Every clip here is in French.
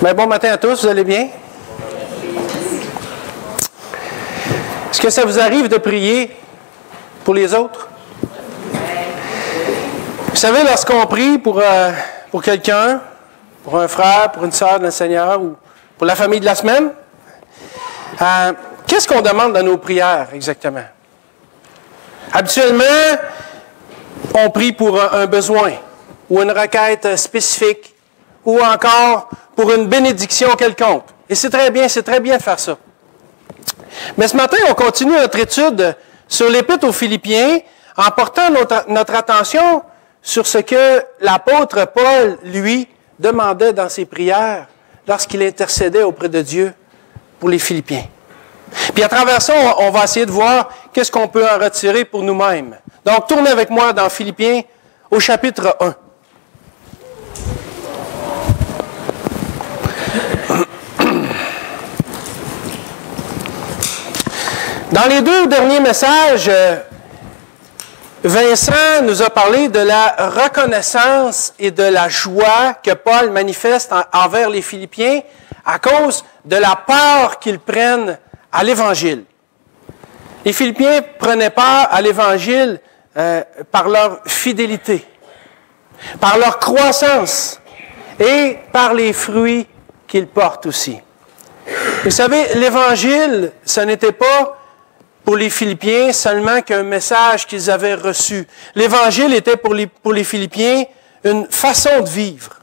Bien, bon matin à tous, vous allez bien? Est-ce que ça vous arrive de prier pour les autres? Vous savez, lorsqu'on prie pour quelqu'un, pour un frère, pour une sœur d'un Seigneur ou pour la famille de la semaine, qu'est-ce qu'on demande dans nos prières exactement? Habituellement, on prie pour un besoin ou une requête spécifique ou encore pour une bénédiction quelconque. Et c'est très bien de faire ça. Mais ce matin, on continue notre étude sur l'Épître aux Philippiens en portant notre attention sur ce que l'apôtre Paul, lui, demandait dans ses prières lorsqu'il intercédait auprès de Dieu pour les Philippiens. Puis à travers ça, on va essayer de voir qu'est-ce qu'on peut en retirer pour nous-mêmes. Donc, tournez avec moi dans Philippiens au chapitre 1. Dans les deux derniers messages, Vincent nous a parlé de la reconnaissance et de la joie que Paul manifeste envers les Philippiens à cause de la part qu'ils prennent à l'Évangile. Les Philippiens prenaient part à l'Évangile par leur fidélité, par leur croissance et par les fruits qu'ils portent aussi. Vous savez, l'Évangile, ce n'était pas pour les Philippiens seulement qu'un message qu'ils avaient reçu. L'Évangile était pour les Philippiens une façon de vivre.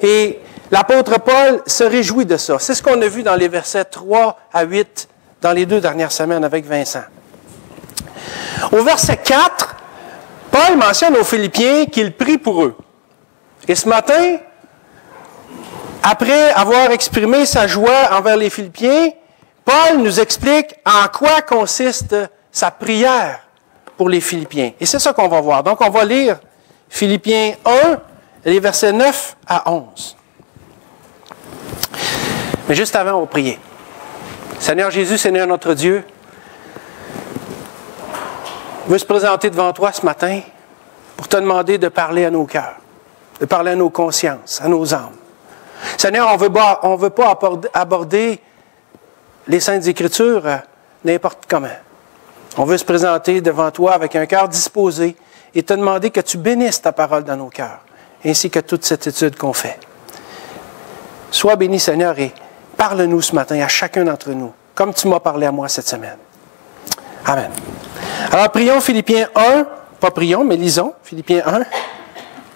Et l'apôtre Paul se réjouit de ça. C'est ce qu'on a vu dans les versets 3 à 8 dans les deux dernières semaines avec Vincent. Au verset 4, Paul mentionne aux Philippiens qu'il prie pour eux. Et ce matin, après avoir exprimé sa joie envers les Philippiens, Paul nous explique en quoi consiste sa prière pour les Philippiens. Et c'est ça qu'on va voir. Donc, on va lire Philippiens 1, les versets 9 à 11. Mais juste avant, on va prier. Seigneur Jésus, Seigneur notre Dieu, je veux se présenter devant toi ce matin pour te demander de parler à nos cœurs, de parler à nos consciences, à nos âmes. Seigneur, on ne veut pas aborder les Saintes Écritures n'importe comment. On veut se présenter devant toi avec un cœur disposé et te demander que tu bénisses ta parole dans nos cœurs, ainsi que toute cette étude qu'on fait. Sois béni, Seigneur, et parle-nous ce matin à chacun d'entre nous, comme tu m'as parlé à moi cette semaine. Amen. Alors, prions Philippiens 1, pas prions, mais lisons Philippiens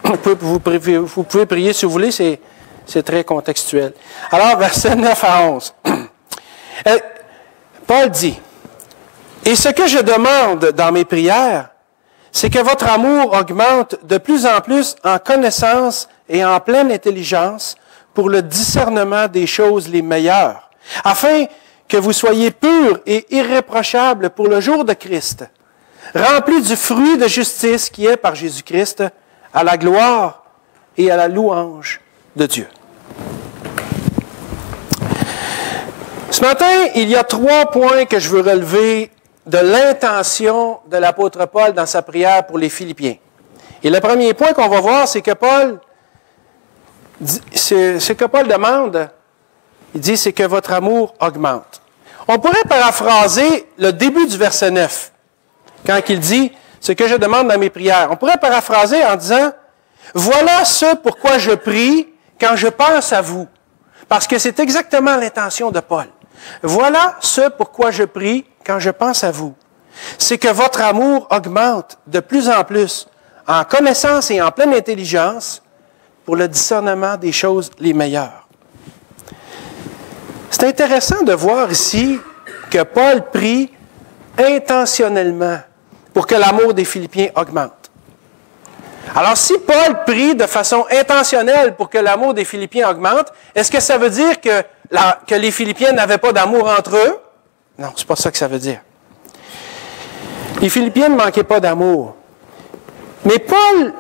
1. Vous pouvez prier si vous voulez, c'est très contextuel. Alors, versets 9 à 11. Paul dit, « Et ce que je demande dans mes prières, c'est que votre amour augmente de plus en plus en connaissance et en pleine intelligence pour le discernement des choses les meilleures, afin que vous soyez purs et irréprochables pour le jour de Christ, remplis du fruit de justice qui est par Jésus-Christ, à la gloire et à la louange de Dieu. » Ce matin, il y a 3 points que je veux relever de l'intention de l'apôtre Paul dans sa prière pour les Philippiens. Et le premier point qu'on va voir, c'est que Paul demande, il dit, c'est que votre amour augmente. On pourrait paraphraser le début du verset 9, quand il dit, ce que je demande dans mes prières. On pourrait paraphraser en disant, voilà ce pourquoi je prie quand je pense à vous. Parce que c'est exactement l'intention de Paul. Voilà ce pourquoi je prie quand je pense à vous. C'est que votre amour augmente de plus en plus en connaissance et en pleine intelligence pour le discernement des choses les meilleures. C'est intéressant de voir ici que Paul prie intentionnellement pour que l'amour des Philippiens augmente. Alors, si Paul prie de façon intentionnelle pour que l'amour des Philippiens augmente, est-ce que ça veut dire que les Philippiens n'avaient pas d'amour entre eux? Non, c'est pas ça que ça veut dire. Les Philippiens ne manquaient pas d'amour. Mais Paul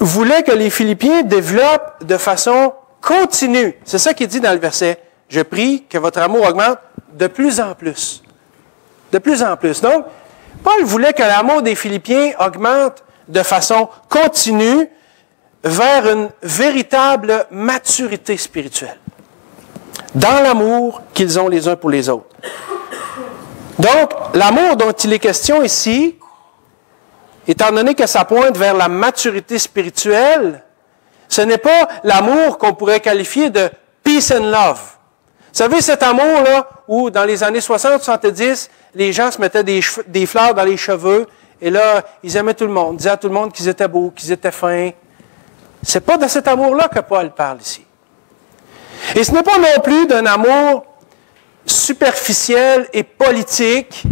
voulait que les Philippiens développent de façon continue. C'est ça qu'il dit dans le verset. Je prie que votre amour augmente de plus en plus. De plus en plus. Donc, Paul voulait que l'amour des Philippiens augmente de façon continue vers une véritable maturité spirituelle. dans l'amour qu'ils ont les uns pour les autres. Donc, l'amour dont il est question ici, étant donné que ça pointe vers la maturité spirituelle, ce n'est pas l'amour qu'on pourrait qualifier de peace and love. Vous savez, cet amour-là, où dans les années 60-70, les gens se mettaient des fleurs dans les cheveux, et là, ils aimaient tout le monde, disaient à tout le monde qu'ils étaient beaux, qu'ils étaient fins. C'est pas de cet amour-là que Paul parle ici. Et ce n'est pas non plus d'un amour superficiel et politique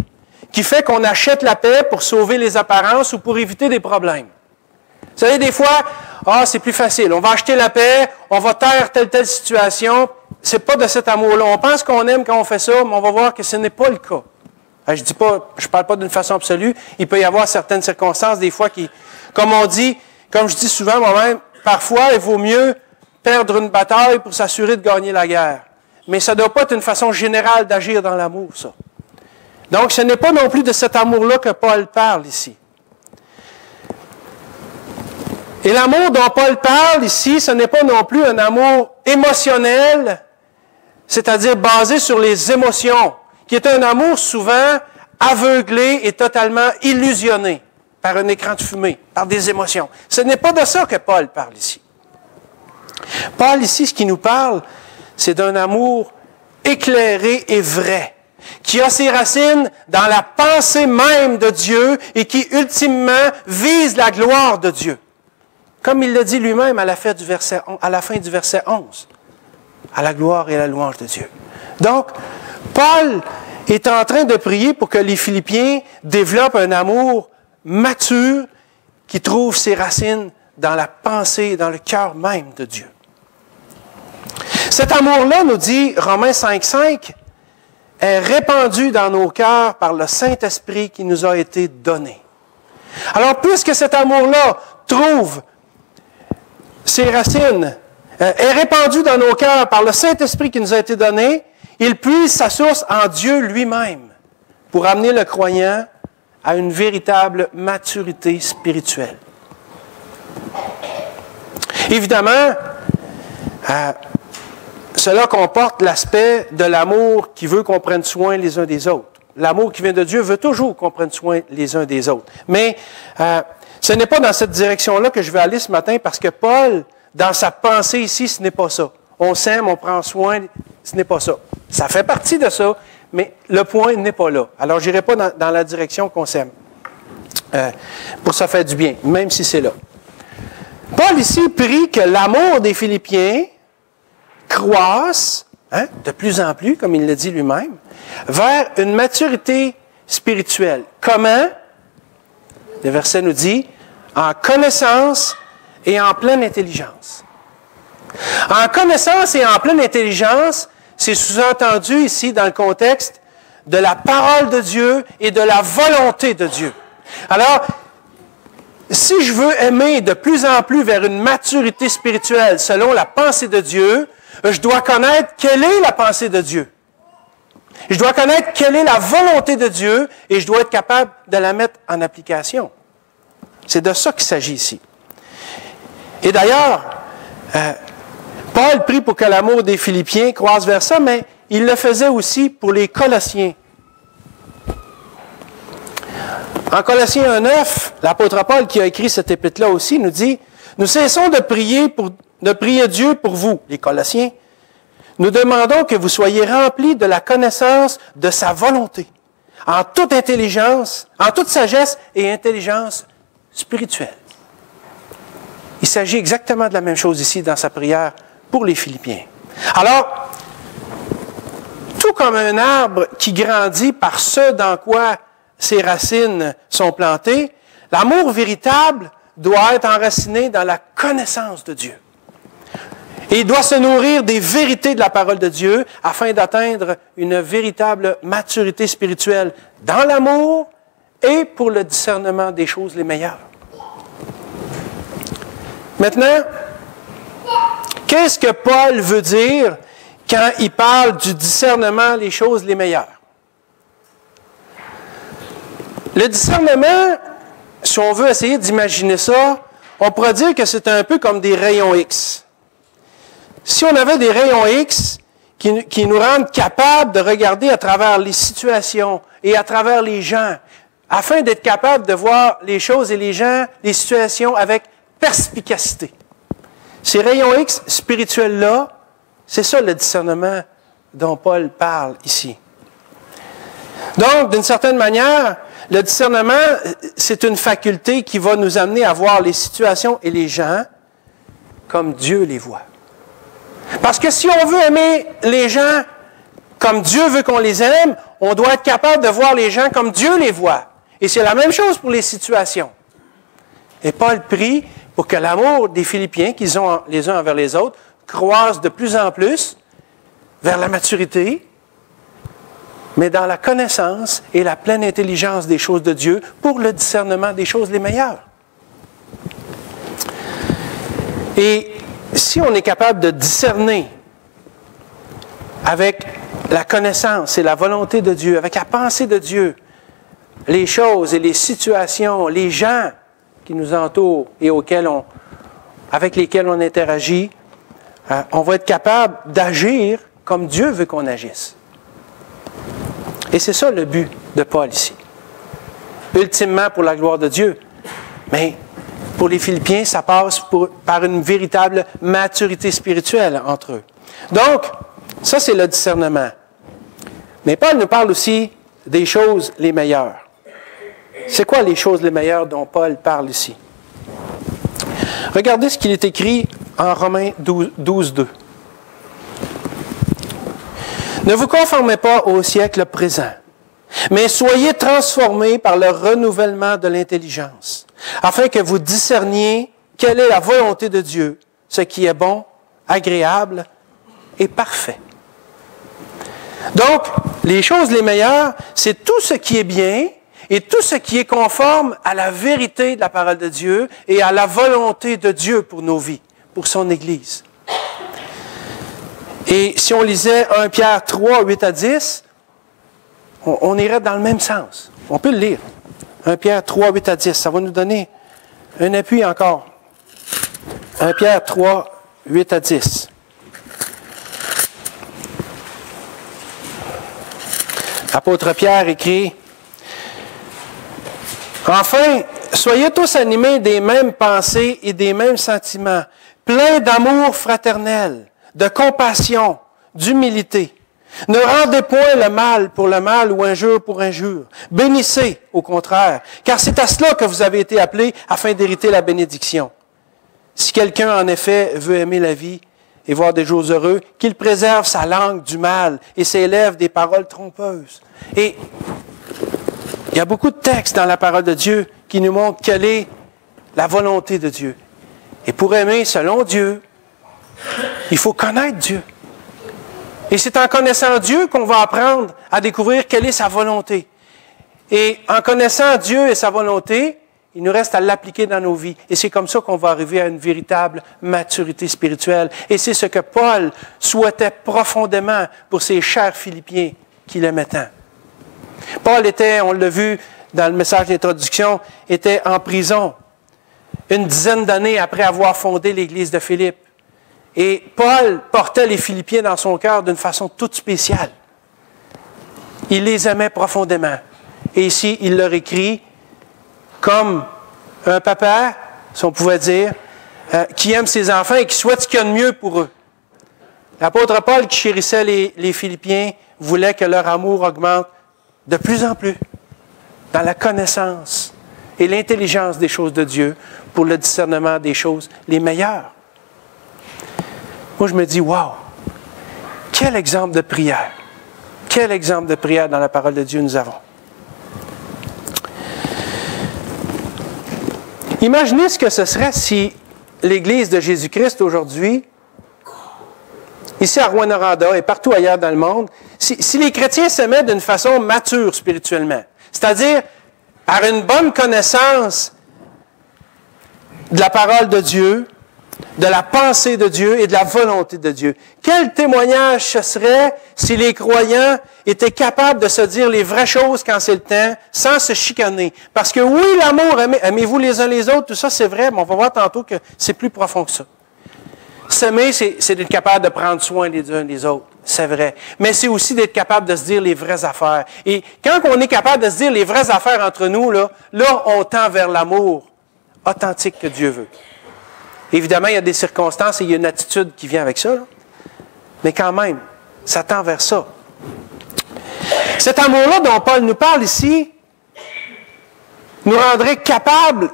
qui fait qu'on achète la paix pour sauver les apparences ou pour éviter des problèmes. Vous savez, des fois, c'est plus facile. On va acheter la paix, on va taire telle situation. C'est pas de cet amour-là. On pense qu'on aime quand on fait ça, mais on va voir que ce n'est pas le cas. Je parle pas d'une façon absolue. Il peut y avoir certaines circonstances, des fois, qui, comme je dis souvent moi-même, parfois, il vaut mieux perdre une bataille pour s'assurer de gagner la guerre. Mais ça ne doit pas être une façon générale d'agir dans l'amour, ça. Donc, ce n'est pas non plus de cet amour-là que Paul parle ici. Et l'amour dont Paul parle ici, ce n'est pas non plus un amour émotionnel, c'est-à-dire basé sur les émotions, qui est un amour souvent aveuglé et totalement illusionné par un écran de fumée, par des émotions. Ce n'est pas de ça que Paul parle ici. Paul ici, ce qu'il nous parle, c'est d'un amour éclairé et vrai, qui a ses racines dans la pensée même de Dieu et qui, ultimement, vise la gloire de Dieu. Comme il le dit lui-même à la fin du verset 11, à la gloire et à la louange de Dieu. Donc, Paul est en train de prier pour que les Philippiens développent un amour mature qui trouve ses racines dans la pensée et dans le cœur même de Dieu. Cet amour-là, nous dit Romains 5,5, est répandu dans nos cœurs par le Saint-Esprit qui nous a été donné. Alors, puisque cet amour-là trouve ses racines, est répandu dans nos cœurs par le Saint-Esprit qui nous a été donné, il puise sa source en Dieu lui-même pour amener le croyant à une véritable maturité spirituelle. Évidemment, cela comporte l'aspect de l'amour qui veut qu'on prenne soin les uns des autres. L'amour qui vient de Dieu veut toujours qu'on prenne soin les uns des autres. Mais ce n'est pas dans cette direction-là que je vais aller ce matin parce que Paul, dans sa pensée ici, ce n'est pas ça. On s'aime, on prend soin, ce n'est pas ça. Ça fait partie de ça, mais le point n'est pas là. Alors, je n'irai pas dans la direction qu'on s'aime pour se faire du bien, même si c'est là. Paul ici prie que l'amour des Philippiens croisse, de plus en plus, comme il le dit lui-même, vers une maturité spirituelle. Comment? Le verset nous dit, en connaissance et en pleine intelligence. En connaissance et en pleine intelligence, c'est sous-entendu ici dans le contexte de la parole de Dieu et de la volonté de Dieu. Alors, si je veux aimer de plus en plus vers une maturité spirituelle selon la pensée de Dieu, je dois connaître quelle est la pensée de Dieu. Je dois connaître quelle est la volonté de Dieu et je dois être capable de la mettre en application. C'est de ça qu'il s'agit ici. Et d'ailleurs, Paul prie pour que l'amour des Philippiens croisse vers ça, mais il le faisait aussi pour les Colossiens. En Colossiens 1,9, l'apôtre Paul qui a écrit cette épître-là aussi nous dit « Nous cessons de prier Dieu pour vous, les Colossiens. Nous demandons que vous soyez remplis de la connaissance de sa volonté, en toute intelligence, en toute sagesse et intelligence spirituelle. » Il s'agit exactement de la même chose ici dans sa prière pour les Philippiens. Alors, tout comme un arbre qui grandit par ce dans quoi ses racines sont plantées, l'amour véritable doit être enraciné dans la connaissance de Dieu. Et il doit se nourrir des vérités de la parole de Dieu afin d'atteindre une véritable maturité spirituelle dans l'amour et pour le discernement des choses les meilleures. Maintenant, qu'est-ce que Paul veut dire quand il parle du discernement des choses les meilleures? Le discernement, si on veut essayer d'imaginer ça, on pourrait dire que c'est un peu comme des rayons X. Si on avait des rayons X qui nous rendent capables de regarder à travers les situations et à travers les gens, afin d'être capables de voir les choses et les gens, les situations avec perspicacité. Ces rayons X spirituels-là, c'est ça le discernement dont Paul parle ici. Donc, d'une certaine manière, le discernement, c'est une faculté qui va nous amener à voir les situations et les gens comme Dieu les voit. Parce que si on veut aimer les gens comme Dieu veut qu'on les aime, on doit être capable de voir les gens comme Dieu les voit. Et c'est la même chose pour les situations. Et Paul prie pour que l'amour des Philippiens qu'ils ont les uns envers les autres croise de plus en plus vers la maturité, mais dans la connaissance et la pleine intelligence des choses de Dieu pour le discernement des choses les meilleures. Et si on est capable de discerner avec la connaissance et la volonté de Dieu, avec la pensée de Dieu, les choses et les situations, les gens qui nous entourent et avec lesquels on interagit, on va être capable d'agir comme Dieu veut qu'on agisse. Et c'est ça le but de Paul ici. Ultimement pour la gloire de Dieu. Mais pour les Philippiens, ça passe par une véritable maturité spirituelle entre eux. Donc, ça c'est le discernement. Mais Paul nous parle aussi des choses les meilleures. C'est quoi les choses les meilleures dont Paul parle ici? Regardez ce qu'il est écrit en Romains 12, 2. Ne vous conformez pas au siècle présent, mais soyez transformés par le renouvellement de l'intelligence, afin que vous discerniez quelle est la volonté de Dieu, ce qui est bon, agréable et parfait. Donc, les choses les meilleures, c'est tout ce qui est bien et tout ce qui est conforme à la vérité de la parole de Dieu et à la volonté de Dieu pour nos vies, pour son Église. Et si on lisait 1 Pierre 3, 8 à 10, on irait dans le même sens. On peut le lire. 1 Pierre 3, 8 à 10, ça va nous donner un appui encore. 1 Pierre 3, 8 à 10. L'apôtre Pierre écrit: « Enfin, soyez tous animés des mêmes pensées et des mêmes sentiments, pleins d'amour fraternel, de compassion, d'humilité. Ne rendez point le mal pour le mal ou injure pour injure. Bénissez, au contraire, car c'est à cela que vous avez été appelés afin d'hériter la bénédiction. Si quelqu'un, en effet, veut aimer la vie et voir des jours heureux, qu'il préserve sa langue du mal et ses lèvres des paroles trompeuses. » Et il y a beaucoup de textes dans la parole de Dieu qui nous montrent quelle est la volonté de Dieu. Et pour aimer selon Dieu, il faut connaître Dieu. Et c'est en connaissant Dieu qu'on va apprendre à découvrir quelle est sa volonté. Et en connaissant Dieu et sa volonté, il nous reste à l'appliquer dans nos vies. Et c'est comme ça qu'on va arriver à une véritable maturité spirituelle. Et c'est ce que Paul souhaitait profondément pour ses chers Philippiens qu'il aimait tant. Paul était, on l'a vu dans le message d'introduction, était en prison une dizaine d'années après avoir fondé l'Église de Philippe. Et Paul portait les Philippiens dans son cœur d'une façon toute spéciale. Il les aimait profondément. Et ici, il leur écrit comme un papa, si on pouvait dire, qui aime ses enfants et qui souhaite ce qu'il y a de mieux pour eux. L'apôtre Paul, qui chérissait les Philippiens, voulait que leur amour augmente de plus en plus dans la connaissance et l'intelligence des choses de Dieu pour le discernement des choses les meilleures. Moi, je me dis, wow, quel exemple de prière! Quel exemple de prière dans la parole de Dieu nous avons. Imaginez ce que ce serait si l'Église de Jésus-Christ aujourd'hui, ici à Rouyn-Noranda et partout ailleurs dans le monde, si les chrétiens s'aimaient d'une façon mature spirituellement, c'est-à-dire par une bonne connaissance de la parole de Dieu, de la pensée de Dieu et de la volonté de Dieu. Quel témoignage ce serait si les croyants étaient capables de se dire les vraies choses quand c'est le temps, sans se chicaner. Parce que oui, l'amour, aimez-vous les uns les autres, tout ça c'est vrai, mais on va voir tantôt que c'est plus profond que ça. s'aimer, c'est d'être capable de prendre soin les uns des autres. C'est vrai. Mais c'est aussi d'être capable de se dire les vraies affaires. Et quand on est capable de se dire les vraies affaires entre nous, là on tend vers l'amour authentique que Dieu veut. Évidemment, il y a des circonstances et il y a une attitude qui vient avec ça. Là. Mais quand même, ça tend vers ça. Cet amour-là dont Paul nous parle ici nous rendrait capables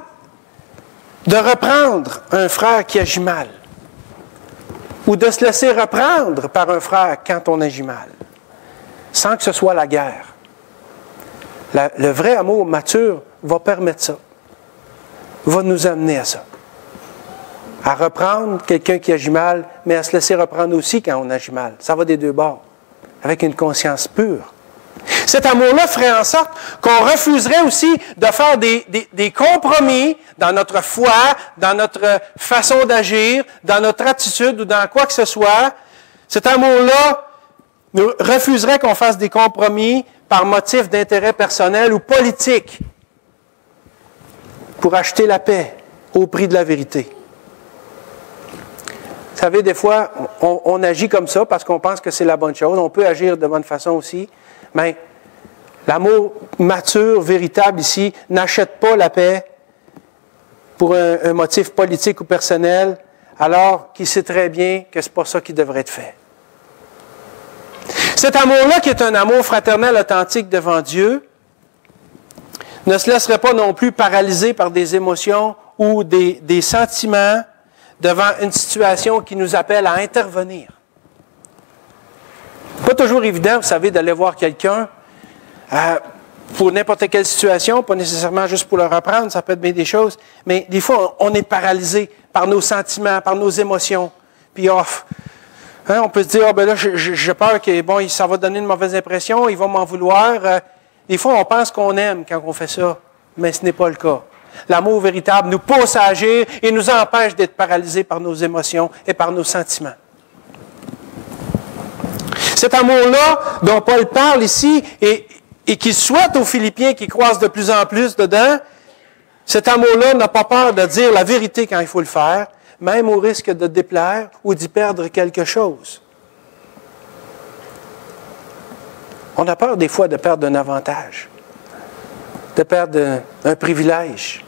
de reprendre un frère qui agit mal. Ou de se laisser reprendre par un frère quand on agit mal. Sans que ce soit la guerre. Le vrai amour mature va permettre ça. Va nous amener à ça. À reprendre quelqu'un qui agit mal, mais à se laisser reprendre aussi quand on agit mal. Ça va des deux bords. Avec une conscience pure. Cet amour-là ferait en sorte qu'on refuserait aussi de faire des compromis dans notre foi, dans notre façon d'agir, dans notre attitude ou dans quoi que ce soit. Cet amour-là nous refuserait qu'on fasse des compromis par motif d'intérêt personnel ou politique pour acheter la paix au prix de la vérité. Vous savez, des fois, on agit comme ça parce qu'on pense que c'est la bonne chose. On peut agir de bonne façon aussi. Mais l'amour mature, véritable ici, n'achète pas la paix pour un motif politique ou personnel, alors qu'il sait très bien que ce n'est pas ça qui devrait être fait. Cet amour-là, qui est un amour fraternel authentique devant Dieu, ne se laisserait pas non plus paralyser par des émotions ou des sentiments devant une situation qui nous appelle à intervenir. Pas toujours évident, vous savez, d'aller voir quelqu'un pour n'importe quelle situation, pas nécessairement juste pour le reprendre, ça peut être bien des choses, mais des fois, on est paralysé par nos sentiments, par nos émotions. Puis, on peut se dire, ben là, j'ai peur que bon, ça va donner une mauvaise impression, il va m'en vouloir. Des fois, on pense qu'on aime quand on fait ça, mais ce n'est pas le cas. L'amour véritable nous pousse à agir et nous empêche d'être paralysés par nos émotions et par nos sentiments. Cet amour-là dont Paul parle ici et qu'il souhaite aux Philippiens qui croisent de plus en plus dedans, cet amour-là n'a pas peur de dire la vérité quand il faut le faire, même au risque de déplaire ou d'y perdre quelque chose. On a peur des fois de perdre un avantage, de perdre un privilège.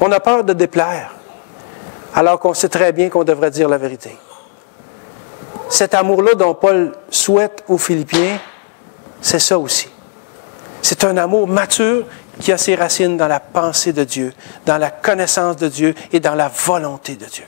On a peur de déplaire, alors qu'on sait très bien qu'on devrait dire la vérité. Cet amour-là dont Paul souhaite aux Philippiens, c'est ça aussi. C'est un amour mature qui a ses racines dans la pensée de Dieu, dans la connaissance de Dieu et dans la volonté de Dieu.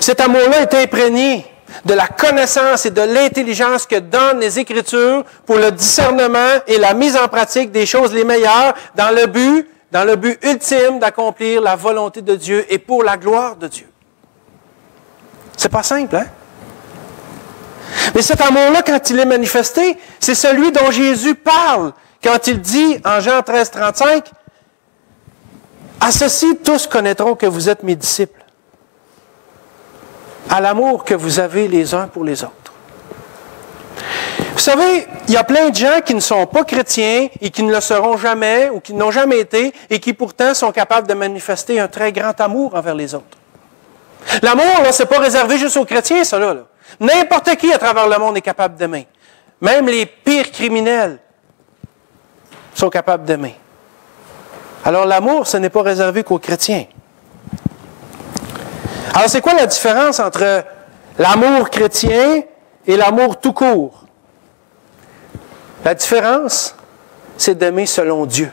Cet amour-là est imprégné de la connaissance et de l'intelligence que donnent les Écritures pour le discernement et la mise en pratique des choses les meilleures dans le but ultime d'accomplir la volonté de Dieu et pour la gloire de Dieu. C'est pas simple, hein? Mais cet amour-là, quand il est manifesté, c'est celui dont Jésus parle quand il dit en Jean 13, 35, « À ceci, tous connaîtront que vous êtes mes disciples, à l'amour que vous avez les uns pour les autres. » Vous savez, il y a plein de gens qui ne sont pas chrétiens et qui ne le seront jamais ou qui n'ont jamais été et qui pourtant sont capables de manifester un très grand amour envers les autres. L'amour, là, c'est pas réservé juste aux chrétiens, ça, là. N'importe qui à travers le monde est capable d'aimer. Même les pires criminels sont capables d'aimer. Alors, l'amour, ce n'est pas réservé qu'aux chrétiens. Alors, c'est quoi la différence entre l'amour chrétien et l'amour tout court? La différence, c'est d'aimer selon Dieu.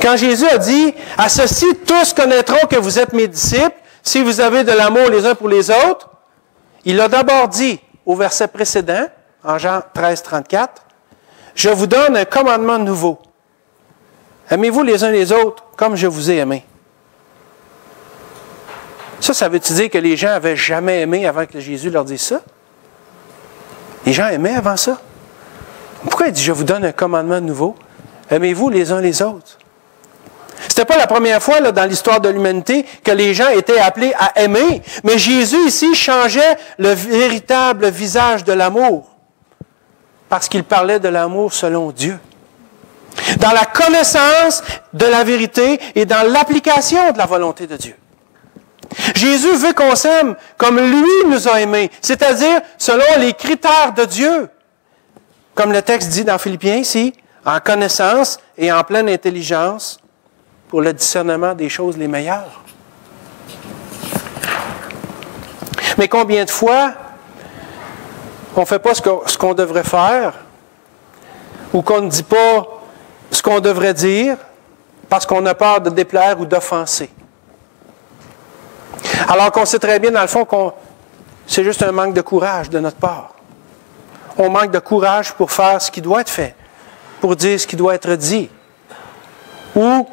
Quand Jésus a dit « À ceci, tous connaîtront que vous êtes mes disciples, si vous avez de l'amour les uns pour les autres », il a d'abord dit au verset précédent, en Jean 13, 34, « Je vous donne un commandement nouveau. Aimez-vous les uns les autres comme je vous ai aimé. » Ça veut-tu dire que les gens n'avaient jamais aimé avant que Jésus leur dise ça? Les gens aimaient avant ça. Pourquoi il dit « Je vous donne un commandement nouveau. Aimez-vous les uns les autres. » Ce n'était pas la première fois là, dans l'histoire de l'humanité que les gens étaient appelés à aimer, mais Jésus ici changeait le véritable visage de l'amour, parce qu'il parlait de l'amour selon Dieu. Dans la connaissance de la vérité et dans l'application de la volonté de Dieu. Jésus veut qu'on s'aime comme lui nous a aimés, c'est-à-dire selon les critères de Dieu. Comme le texte dit dans Philippiens ici, en connaissance et en pleine intelligence pour le discernement des choses les meilleures. Mais combien de fois on ne fait pas ce qu'on devrait faire ou qu'on ne dit pas ce qu'on devrait dire parce qu'on a peur de déplaire ou d'offenser? Alors qu'on sait très bien, dans le fond, que c'est juste un manque de courage de notre part. On manque de courage pour faire ce qui doit être fait, pour dire ce qui doit être dit, ou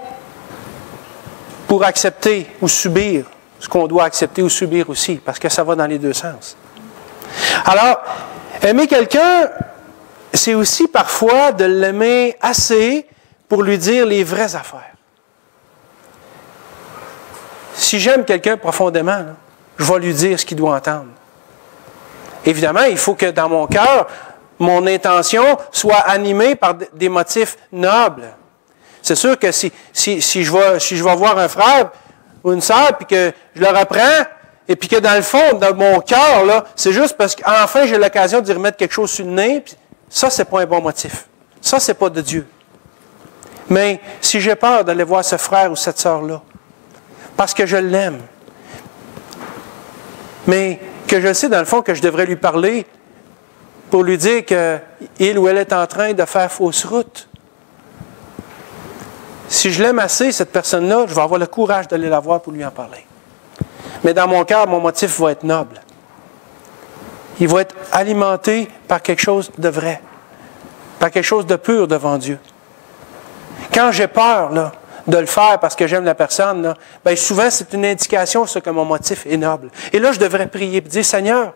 pour accepter ou subir ce qu'on doit accepter ou subir aussi, parce que ça va dans les deux sens. Alors, aimer quelqu'un, c'est aussi parfois de l'aimer assez pour lui dire les vraies affaires. Si j'aime quelqu'un profondément, là, je vais lui dire ce qu'il doit entendre. Évidemment, il faut que dans mon cœur, mon intention soit animée par des motifs nobles. C'est sûr que si je vais voir un frère ou une sœur, puis que je leur apprends, et puis que dans le fond, dans mon cœur, là, c'est juste parce qu'enfin j'ai l'occasion d'y remettre quelque chose sur le nez, puis ça, c'est pas un bon motif. Ça, c'est pas de Dieu. Mais si j'ai peur d'aller voir ce frère ou cette sœur-là, parce que je l'aime, mais que je sais dans le fond que je devrais lui parler pour lui dire qu'il ou elle est en train de faire fausse route. Si je l'aime assez, cette personne-là, je vais avoir le courage d'aller la voir pour lui en parler. Mais dans mon cœur, mon motif va être noble. Il va être alimenté par quelque chose de vrai, par quelque chose de pur devant Dieu. Quand j'ai peur là, de le faire parce que j'aime la personne, là, bien souvent c'est une indication que mon motif est noble. Et là, je devrais prier et dire, Seigneur,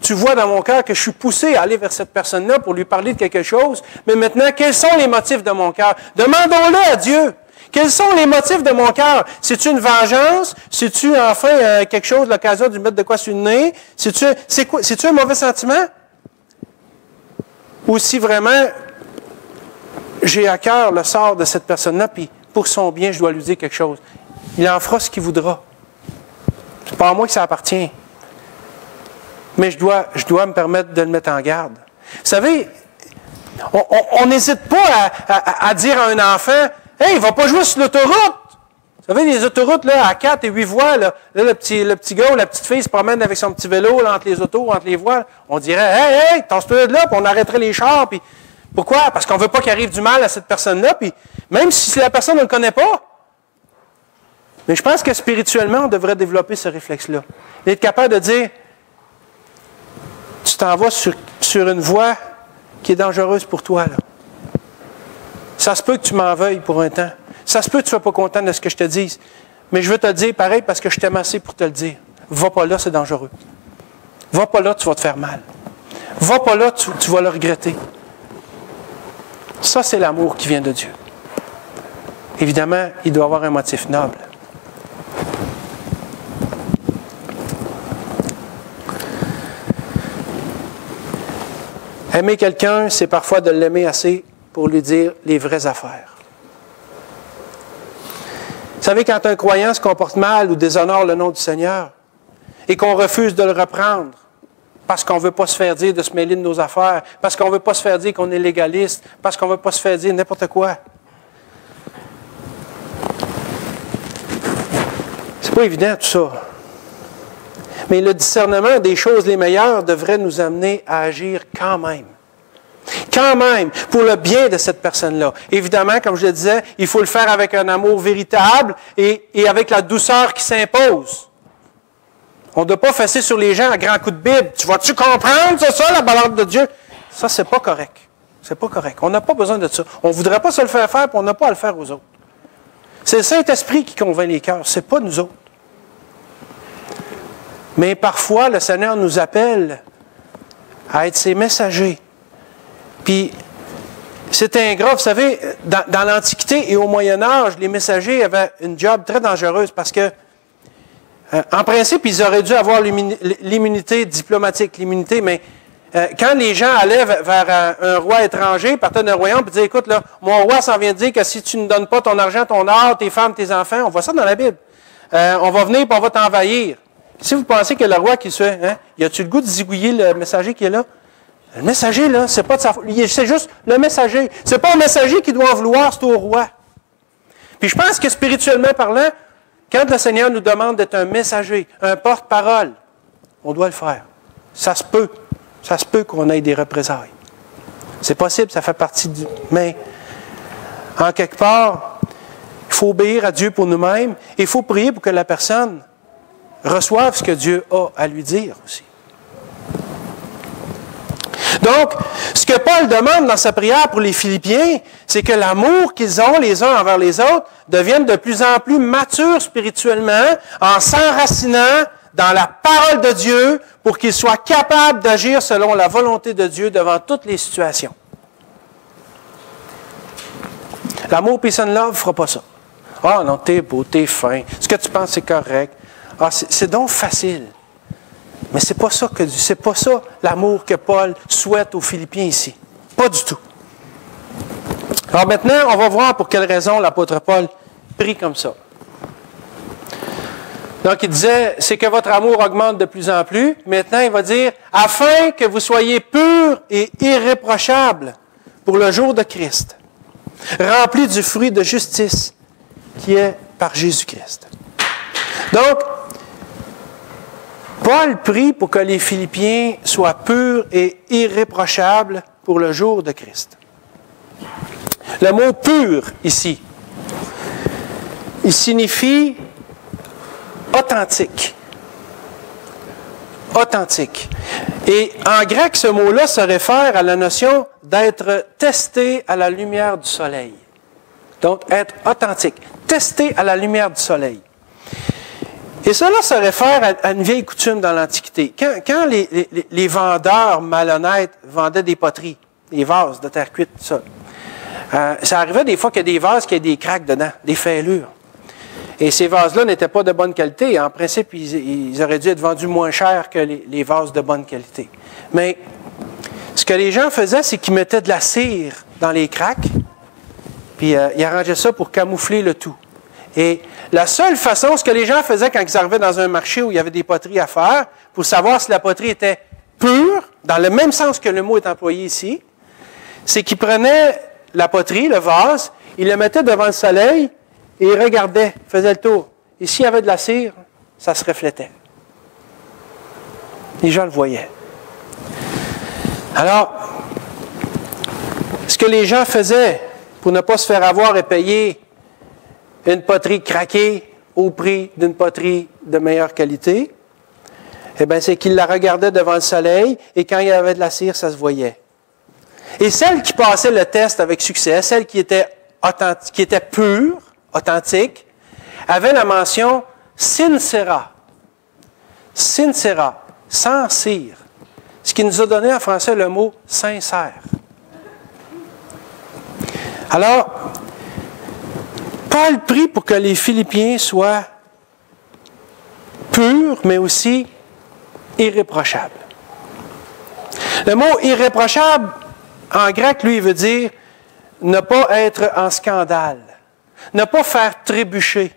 tu vois dans mon cœur que je suis poussé à aller vers cette personne-là pour lui parler de quelque chose, mais maintenant, quels sont les motifs de mon cœur? Demandons-le à Dieu. Quels sont les motifs de mon cœur? C'est-tu une vengeance? C'est-tu enfin quelque chose, l'occasion de lui mettre de quoi sur le nez? C'est-tu un mauvais sentiment? Ou si vraiment j'ai à cœur le sort de cette personne-là, puis pour son bien, je dois lui dire quelque chose. Il en fera ce qu'il voudra. C'est pas à moi que ça appartient. Mais je dois me permettre de le mettre en garde. Vous savez, on n'hésite pas à dire à un enfant, « Hey, il ne va pas jouer sur l'autoroute! » Vous savez, les autoroutes là, à 4 et 8 voies, là, le petit gars ou la petite fille se promène avec son petit vélo là, entre les autos, entre les voies. On dirait, « Hey, tasse-toi de là! » Puis on arrêterait les chars. Puis pourquoi? Parce qu'on ne veut pas qu'il arrive du mal à cette personne-là. Puis même si la personne ne le connaît pas. Mais je pense que spirituellement, on devrait développer ce réflexe-là. D'être capable de dire, tu t'en vas sur une voie qui est dangereuse pour toi. Là. Ça se peut que tu m'en veuilles pour un temps. Ça se peut que tu ne sois pas content de ce que je te dise. Mais je veux te le dire pareil parce que je t'aime assez pour te le dire. Va pas là, c'est dangereux. Va pas là, tu vas te faire mal. Va pas là, tu vas le regretter. Ça, c'est l'amour qui vient de Dieu. Évidemment, il doit avoir un motif noble. Aimer quelqu'un, c'est parfois de l'aimer assez pour lui dire les vraies affaires. Vous savez, quand un croyant se comporte mal ou déshonore le nom du Seigneur et qu'on refuse de le reprendre parce qu'on ne veut pas se faire dire de se mêler de nos affaires, parce qu'on ne veut pas se faire dire qu'on est légaliste, parce qu'on ne veut pas se faire dire n'importe quoi. C'est pas évident tout ça. Mais le discernement des choses les meilleures devrait nous amener à agir quand même. Quand même, pour le bien de cette personne-là. Évidemment, comme je le disais, il faut le faire avec un amour véritable et avec la douceur qui s'impose. On ne doit pas fesser sur les gens à grands coups de Bible. Tu vas-tu comprendre, c'est ça, la balade de Dieu? Ça, c'est pas correct. C'est pas correct. On n'a pas besoin de ça. On ne voudrait pas se le faire faire, puis on n'a pas à le faire aux autres. C'est le Saint-Esprit qui convainc les cœurs, c'est pas nous autres. Mais parfois, le Seigneur nous appelle à être ses messagers. Puis, c'est ingrat. Vous savez, dans l'Antiquité et au Moyen Âge, les messagers avaient une job très dangereuse parce que, en principe, ils auraient dû avoir l'immunité diplomatique, mais quand les gens allaient vers un roi étranger, partaient d'un royaume, puis disaient, écoute, là, mon roi s'en vient de dire que si tu ne donnes pas ton argent, ton or, tes femmes, tes enfants, on voit ça dans la Bible, on va venir et on va t'envahir. Si vous pensez que le roi qui se fait, hein, y a-tu le goût de zigouiller le messager qui est là? Le messager, là, c'est pas de sa faute. C'est juste le messager. C'est pas le messager qui doit en vouloir, c'est au roi. Puis je pense que spirituellement parlant, quand le Seigneur nous demande d'être un messager, un porte-parole, on doit le faire. Ça se peut. Ça se peut qu'on ait des représailles. C'est possible, ça fait partie du... Mais, en quelque part, il faut obéir à Dieu pour nous-mêmes et il faut prier pour que la personne reçoive ce que Dieu a à lui dire aussi. Donc, ce que Paul demande dans sa prière pour les Philippiens, c'est que l'amour qu'ils ont les uns envers les autres devienne de plus en plus mature spirituellement en s'enracinant dans la parole de Dieu pour qu'ils soient capables d'agir selon la volonté de Dieu devant toutes les situations. L'amour peace and love ne fera pas ça. Ah non, t'es beau, t'es fin, ce que tu penses c'est correct. Ah, c'est donc facile. Mais c'est pas ça l'amour que Paul souhaite aux Philippiens ici. Pas du tout. Alors maintenant, on va voir pour quelle raison l'apôtre Paul prie comme ça. Donc il disait, c'est que votre amour augmente de plus en plus. Maintenant, il va dire, afin que vous soyez purs et irréprochables pour le jour de Christ, remplis du fruit de justice qui est par Jésus-Christ. Donc, Paul prie pour que les Philippiens soient purs et irréprochables pour le jour de Christ. Le mot « pur » ici, il signifie authentique. Authentique. Et en grec, ce mot-là se réfère à la notion d'être testé à la lumière du soleil. Donc, être authentique. Testé à la lumière du soleil. Et cela se réfère à une vieille coutume dans l'Antiquité. Quand les vendeurs malhonnêtes vendaient des poteries, des vases de terre cuite, tout ça, ça arrivait des fois qu'il y a des vases qui avaient des craques dedans, des fêlures. Et ces vases-là n'étaient pas de bonne qualité. En principe, ils auraient dû être vendus moins cher que les vases de bonne qualité. Mais ce que les gens faisaient, c'est qu'ils mettaient de la cire dans les craques, puis ils arrangeaient ça pour camoufler le tout. Et la seule façon, ce que les gens faisaient quand ils arrivaient dans un marché où il y avait des poteries à faire, pour savoir si la poterie était pure, dans le même sens que le mot est employé ici, c'est qu'ils prenaient la poterie, le vase, ils le mettaient devant le soleil et ils regardaient, faisaient le tour. Et s'il y avait de la cire, ça se reflétait. Les gens le voyaient. Alors, ce que les gens faisaient pour ne pas se faire avoir et payer une poterie craquée au prix d'une poterie de meilleure qualité, eh bien, c'est qu'ils la regardaient devant le soleil et quand il y avait de la cire, ça se voyait. Et celle qui passait le test avec succès, celle qui était pure, authentique, avait la mention sincera. Sincera, sans cire. Ce qui nous a donné en français le mot sincère. Alors, Paul prie pour que les Philippiens soient purs, mais aussi irréprochables. Le mot irréprochable, en grec, lui, veut dire ne pas être en scandale, ne pas faire trébucher,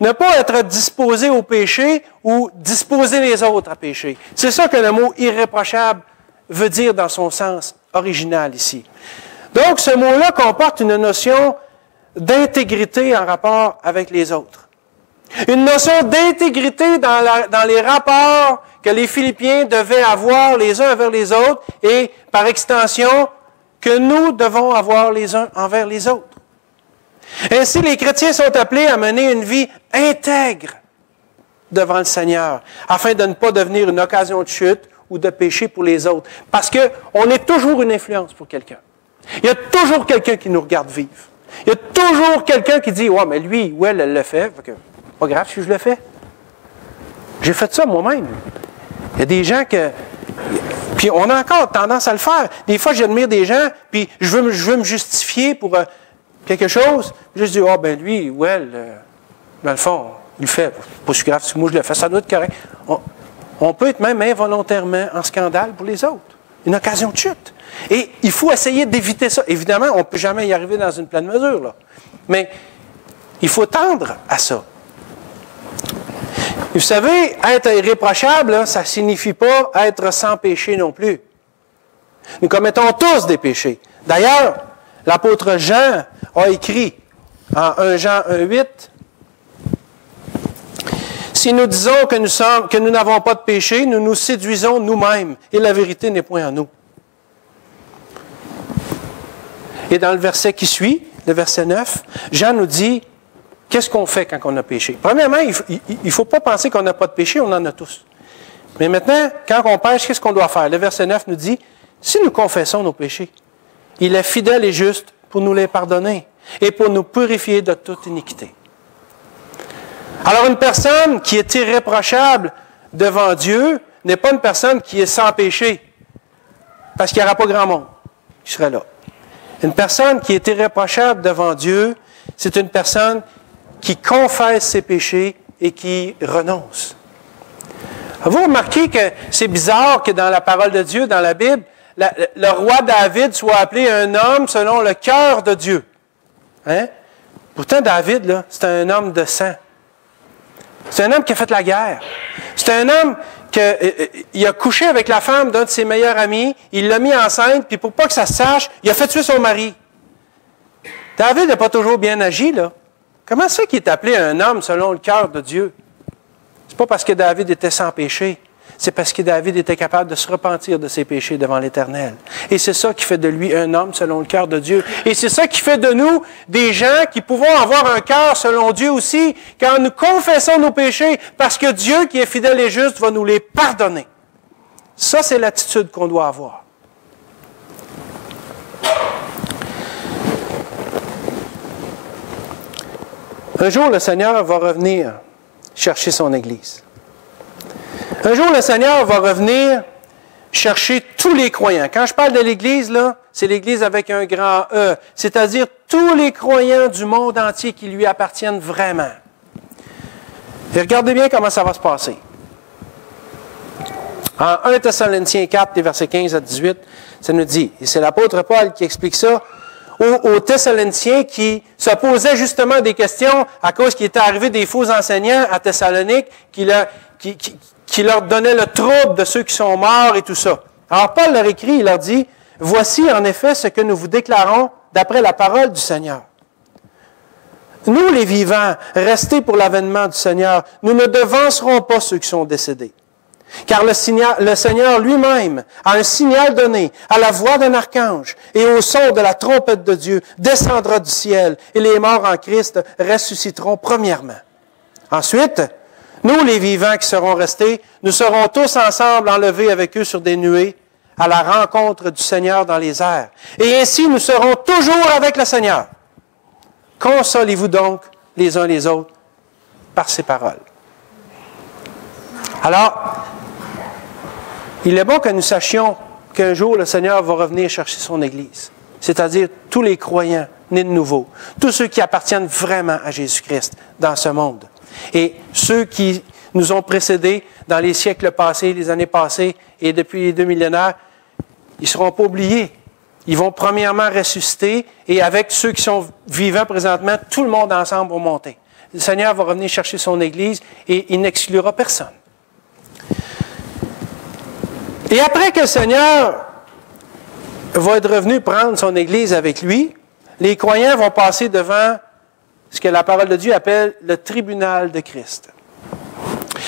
ne pas être disposé au péché ou disposer les autres à pécher. C'est ça que le mot irréprochable veut dire dans son sens original ici. Donc, ce mot-là comporte une notion d'intégrité en rapport avec les autres. Une notion d'intégrité dans les rapports que les Philippiens devaient avoir les uns envers les autres et, par extension, que nous devons avoir les uns envers les autres. Ainsi, les chrétiens sont appelés à mener une vie intègre devant le Seigneur, afin de ne pas devenir une occasion de chute ou de péché pour les autres. Parce qu'on est toujours une influence pour quelqu'un. Il y a toujours quelqu'un qui nous regarde vivre. Il y a toujours quelqu'un qui dit « Ouais, mais lui ou elle le fait. » Pas grave si je le fais. J'ai fait ça moi-même. Il y a des gens que... Puis on a encore tendance à le faire. Des fois, j'admire des gens, puis je veux me justifier pour quelque chose. Je dis « Ah, ben lui ou elle, dans le fond, il le fait. Pas si grave si moi je le fais. Ça doit être correct. » On peut être même involontairement en scandale pour les autres. Une occasion de chute. Et il faut essayer d'éviter ça. Évidemment, on ne peut jamais y arriver dans une pleine mesure, là. Mais il faut tendre à ça. Vous savez, être irréprochable, là, ça ne signifie pas être sans péché non plus. Nous commettons tous des péchés. D'ailleurs, l'apôtre Jean a écrit en 1 Jean 1,8 « Si nous disons que nous n'avons pas de péché, nous nous séduisons nous-mêmes, et la vérité n'est point en nous. » Et dans le verset qui suit, le verset 9, Jean nous dit, qu'est-ce qu'on fait quand on a péché? Premièrement, il ne faut pas penser qu'on n'a pas de péché, on en a tous. Mais maintenant, quand on pêche, qu'est-ce qu'on doit faire? Le verset 9 nous dit, si nous confessons nos péchés, il est fidèle et juste pour nous les pardonner et pour nous purifier de toute iniquité. Alors, une personne qui est irréprochable devant Dieu n'est pas une personne qui est sans péché, parce qu'il n'y aura pas grand monde qui serait là. Une personne qui est irréprochable devant Dieu, c'est une personne qui confesse ses péchés et qui renonce. Vous remarquez que c'est bizarre que dans la parole de Dieu, dans la Bible, le roi David soit appelé un homme selon le cœur de Dieu. Hein? Pourtant, David, là, c'est un homme de sang. C'est un homme qui a fait la guerre. C'est un homme qui a couché avec la femme d'un de ses meilleurs amis, il l'a mis enceinte, puis pour pas que ça se sache, il a fait tuer son mari. David n'a pas toujours bien agi, là. Comment ça qu'il est appelé un homme selon le cœur de Dieu? C'est pas parce que David était sans péché, c'est parce que David était capable de se repentir de ses péchés devant l'Éternel. Et c'est ça qui fait de lui un homme selon le cœur de Dieu. Et c'est ça qui fait de nous des gens qui pouvons avoir un cœur selon Dieu aussi, quand nous confessons nos péchés, parce que Dieu, qui est fidèle et juste, va nous les pardonner. Ça, c'est l'attitude qu'on doit avoir. Un jour, le Seigneur va revenir chercher son Église. Un jour, le Seigneur va revenir chercher tous les croyants. Quand je parle de l'Église, là, c'est l'Église avec un grand E, c'est-à-dire tous les croyants du monde entier qui lui appartiennent vraiment. Et regardez bien comment ça va se passer. En 1 Thessaloniciens 4, des versets 15 à 18, ça nous dit, et c'est l'apôtre Paul qui explique ça, aux Thessaloniciens qui se posaient justement des questions à cause qu'il était arrivé des faux enseignants à Thessalonique qui leur donnaient le trouble de ceux qui sont morts et tout ça. Alors Paul leur écrit, il leur dit, « Voici en effet ce que nous vous déclarons d'après la parole du Seigneur. Nous, les vivants, restés pour l'avènement du Seigneur, nous ne devancerons pas ceux qui sont décédés. Car le Seigneur lui-même a un signal donné à la voix d'un archange et au son de la trompette de Dieu descendra du ciel et les morts en Christ ressusciteront premièrement. Ensuite, nous, les vivants qui serons restés, nous serons tous ensemble enlevés avec eux sur des nuées à la rencontre du Seigneur dans les airs. Et ainsi, nous serons toujours avec le Seigneur. Consolez-vous donc les uns les autres par ces paroles. » Alors, il est bon que nous sachions qu'un jour, le Seigneur va revenir chercher son Église, c'est-à-dire tous les croyants nés de nouveau, tous ceux qui appartiennent vraiment à Jésus-Christ dans ce monde. Et ceux qui nous ont précédés dans les siècles passés, les années passées et depuis les 2 millénaires, ils ne seront pas oubliés. Ils vont premièrement ressusciter et avec ceux qui sont vivants présentement, tout le monde ensemble va monter. Le Seigneur va revenir chercher son Église et il n'exclura personne. Et après que le Seigneur va être revenu prendre son Église avec lui, les croyants vont passer devant ce que la parole de Dieu appelle le tribunal de Christ.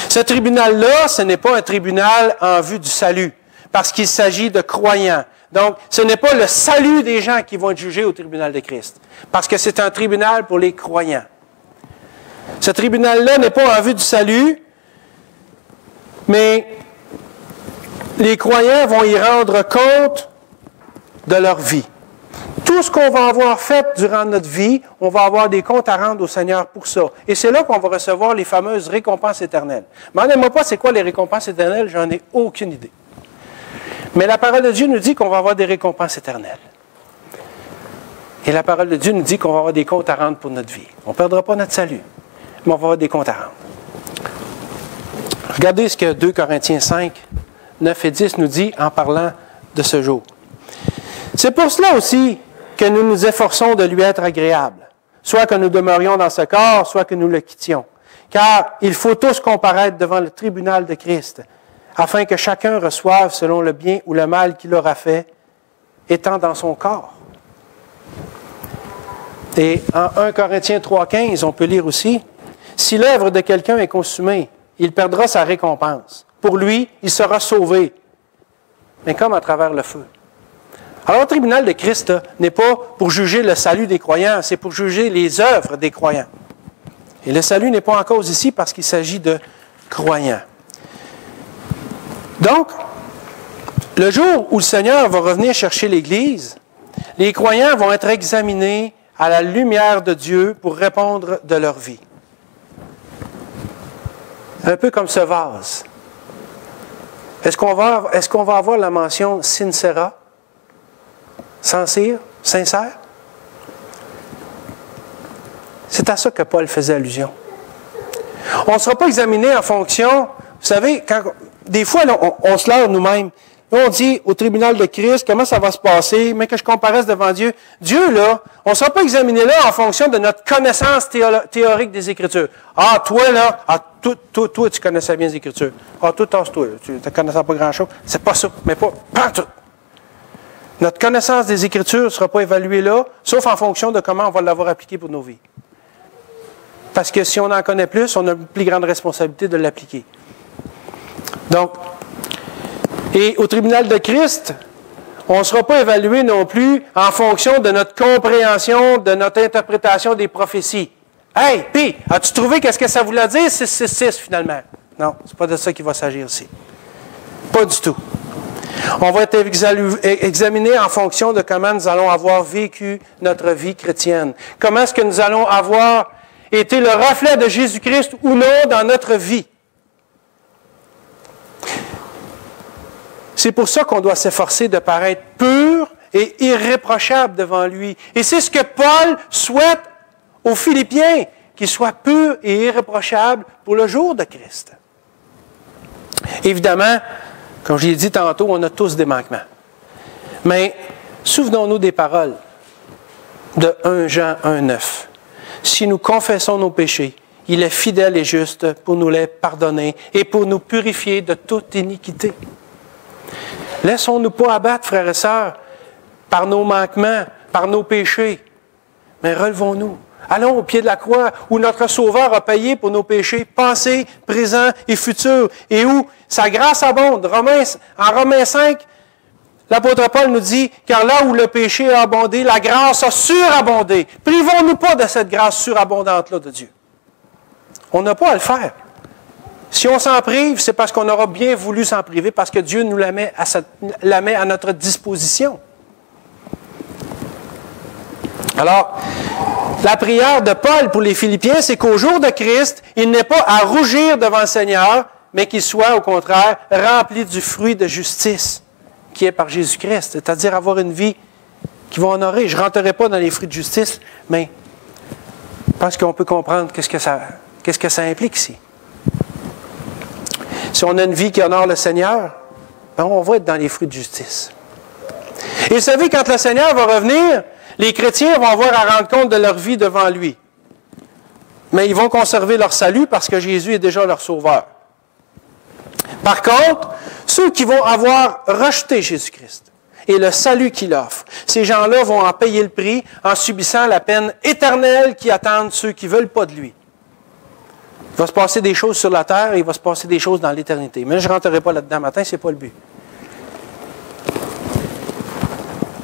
Ce tribunal-là, ce n'est pas un tribunal en vue du salut, parce qu'il s'agit de croyants. Donc, ce n'est pas le salut des gens qui vont être jugés au tribunal de Christ, parce que c'est un tribunal pour les croyants. Ce tribunal-là n'est pas en vue du salut, mais les croyants vont y rendre compte de leur vie. Tout ce qu'on va avoir fait durant notre vie, on va avoir des comptes à rendre au Seigneur pour ça. Et c'est là qu'on va recevoir les fameuses récompenses éternelles. Demandez-moi pas c'est quoi les récompenses éternelles, j'en ai aucune idée. Mais la parole de Dieu nous dit qu'on va avoir des récompenses éternelles. Et la parole de Dieu nous dit qu'on va avoir des comptes à rendre pour notre vie. On ne perdra pas notre salut, mais on va avoir des comptes à rendre. Regardez ce que 2 Corinthiens 5, 9 et 10 nous dit en parlant de ce jour. C'est pour cela aussi que nous nous efforçons de lui être agréables, soit que nous demeurions dans ce corps, soit que nous le quittions. car il faut tous comparaître devant le tribunal de Christ, afin que chacun reçoive selon le bien ou le mal qu'il aura fait, étant dans son corps. Et en 1 Corinthiens 3,15, on peut lire aussi, « Si l'œuvre de quelqu'un est consumée, il perdra sa récompense. Pour lui, il sera sauvé, mais comme à travers le feu. » Alors, le tribunal de Christ n'est pas pour juger le salut des croyants, c'est pour juger les œuvres des croyants. Et le salut n'est pas en cause ici parce qu'il s'agit de croyants. Donc, le jour où le Seigneur va revenir chercher l'Église, les croyants vont être examinés à la lumière de Dieu pour répondre de leur vie. Un peu comme ce vase. Est-ce qu'on va avoir la mention sincera? Sincère? Sincère? C'est à ça que Paul faisait allusion. On ne sera pas examiné en fonction, vous savez, des fois, là, on se leurre nous-mêmes. Là, on dit au tribunal de Christ, comment ça va se passer, mais que je comparaisse devant Dieu. Dieu, là, on ne sera pas examiné là en fonction de notre connaissance théorique des Écritures. Ah, toi, là, toi, tu connaissais bien les Écritures. Ah, toi, tasse-toi, tu ne connaissais pas grand-chose. C'est pas ça, mais pas tout. Notre connaissance des Écritures ne sera pas évaluée là, sauf en fonction de comment on va l'avoir appliqué pour nos vies. Parce que si on en connaît plus, on a une plus grande responsabilité de l'appliquer. Donc, et au tribunal de Christ, on ne sera pas évalué non plus en fonction de notre compréhension, de notre interprétation des prophéties. Hey, puis, as-tu trouvé qu'est-ce que ça voulait dire 666 finalement? Non, c'est pas de ça qu'il va s'agir ici. Pas du tout. On va être examiné en fonction de comment nous allons avoir vécu notre vie chrétienne. Comment est-ce que nous allons avoir été le reflet de Jésus-Christ ou non dans notre vie. C'est pour ça qu'on doit s'efforcer de paraître pur et irréprochable devant lui. Et c'est ce que Paul souhaite aux Philippiens, qu'ils soient purs et irréprochables pour le jour de Christ. Évidemment, comme je l'ai dit tantôt, on a tous des manquements. Mais souvenons-nous des paroles de 1 Jean 1,9. Si nous confessons nos péchés, il est fidèle et juste pour nous les pardonner et pour nous purifier de toute iniquité. Laissons-nous pas abattre, frères et sœurs, par nos manquements, par nos péchés, mais relevons-nous. Allons au pied de la croix où notre Sauveur a payé pour nos péchés passés, présents et futurs, et où sa grâce abonde. En Romains 5, l'apôtre Paul nous dit, « Car là où le péché a abondé, la grâce a surabondé. » Privons-nous pas de cette grâce surabondante-là de Dieu. On n'a pas à le faire. Si on s'en prive, c'est parce qu'on aura bien voulu s'en priver, parce que Dieu nous la met à notre disposition. Alors, la prière de Paul pour les Philippiens, c'est qu'au jour de Christ, il n'est pas à rougir devant le Seigneur, mais qu'il soit, au contraire, rempli du fruit de justice qui est par Jésus-Christ, c'est-à-dire avoir une vie qui va honorer. Je ne rentrerai pas dans les fruits de justice, mais parce qu'on peut comprendre qu'est-ce que ça implique ici. Si on a une vie qui honore le Seigneur, ben on va être dans les fruits de justice. Et vous savez, quand le Seigneur va revenir, les chrétiens vont avoir à rendre compte de leur vie devant lui. Mais ils vont conserver leur salut parce que Jésus est déjà leur sauveur. Par contre, ceux qui vont avoir rejeté Jésus-Christ et le salut qu'il offre, ces gens-là vont en payer le prix en subissant la peine éternelle qui attend ceux qui ne veulent pas de lui. Il va se passer des choses sur la terre et il va se passer des choses dans l'éternité. Mais je ne rentrerai pas là-dedans matin, ce n'est pas le but.